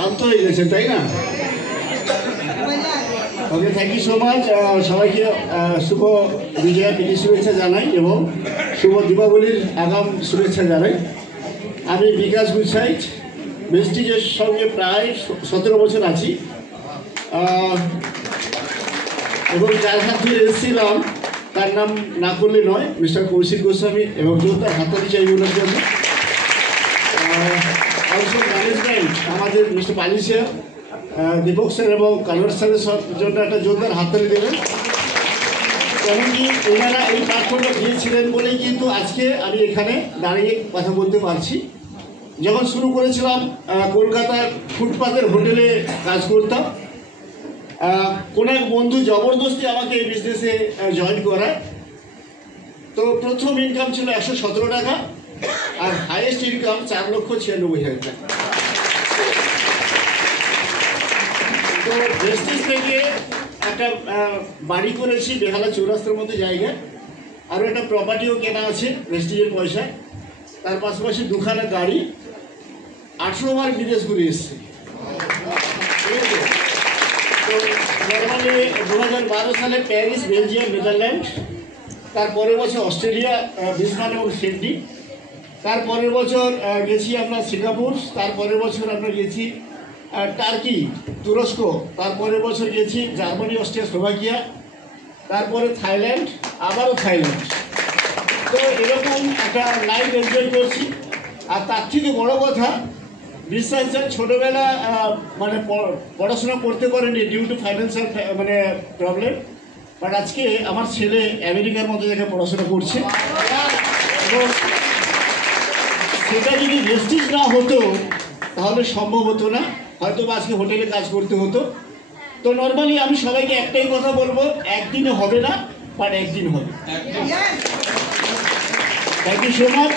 ক্লান্ত হয়ে গেছে, তাই না? ওকে, থ্যাংক ইউ সো মাচ। সবাইকে শুভ বিজয়া প্রীতি শুভেচ্ছা জানাই এবং শুভ দীপাবলির আগাম শুভেচ্ছা জানাই। আমি বিকাশ গুছাই, মেস্টিজের সঙ্গে প্রায় 17 বছর আছি এবং যার হাত ধরে এসেছিলাম তার নাম না করলে নয়, মিস্টার কৌশিক গোস্বামী, এবং জোরদার হাততালি চাই ওনার জন্য। অলসো ম্যানেজমেন্ট আমাদের মিস্টার পালিশিয়া, দীপক স্যার এবং কালোর স্যারের জন্য একটা জোরদার হাততালি দেবেন। এমনকি ওনারা এই প্ল্যাটফর্মটা দিয়েছিলেন বলেই কিন্তু আজকে আমি এখানে দাঁড়িয়ে কথা বলতে পারছি। যখন শুরু করেছিলাম কলকাতার ফুটপাতের হোটেলে কাজ করতাম, কোনো এক বন্ধু জবরদস্তি আমাকে এই বিজনেসে জয়েন করায়। তো প্রথম ইনকাম ছিল 117 টাকা, আর হাইয়েস্ট ইনকাম 4,96,000 টাকা। তো প্রেস্টিজ থেকে একটা বাড়ি করেছি বেহালা চৌরাস্তার মধ্যে জায়গায়, আরও একটা প্রপার্টিও কেনা আছে প্রেস্টিজের পয়সায়। তার পাশাপাশি দুখানা গাড়ি, 18 বার বিদেশ ঘুরে এসেছি। তো নর্মালি 2012 সালে প্যারিস, বেলজিয়াম, নেদারল্যান্ড, তারপরের বছর অস্ট্রেলিয়া, ব্রিসবেন এবং সিডনি, তারপরের বছর গেছি আপনার সিঙ্গাপুর, তারপরের বছর আমরা গেছি টার্কি, তুরস্ক, তারপরের বছর গেছি জার্মানি, অস্ট্রিয়া, স্লোভাকিয়া, তারপরে থাইল্যান্ড, আবারও থাইল্যান্ড। তো এরকম একটা লাইফ এনজয় করছি। আর তার থেকে বড় কথা, বিশ্বাস স্যার ছোটোবেলা মানে পড়াশোনা করতে পারেনি ডিউ টু ফাইন্যান্সিয়াল মানে প্রবলেম, বাট আজকে আমার ছেলে আমেরিকার মধ্যে জায়গায় পড়াশোনা করছে। এবং সেটা যদি প্রেস্টিজ না হতো তাহলে সম্ভব হতো না, হয়তো বা আজকে হোটেলে কাজ করতে হতো। তো নর্মালি আমি সবাইকে একটাই কথা বলবো, একদিনে হবে না, বাট একদিন হবে। Thank you so much.